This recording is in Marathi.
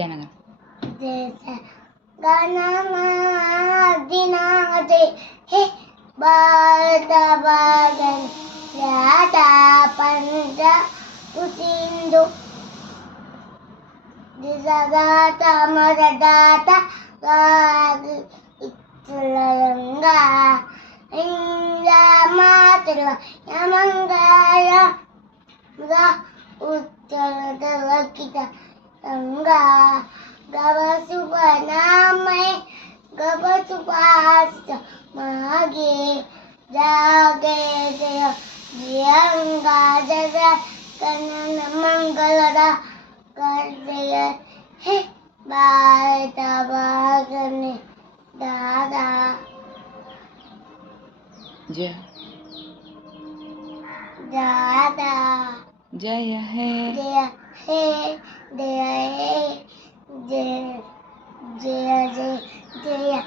जयनगर गणनादिनादे हे बालभागन राधा पंच कुसिंधु दिसदाता मरदाता गाग इत्लंगा इंदा मातृ यमंगाया गा उत्तरदलकिता गंगा गवसुवनामय गवसुवास्त मागे जागे जय जियंगा जय कनन मंगलदा कर जय हे बालता बागने दादा जय दादा जय हे जय हे जय जय जय जय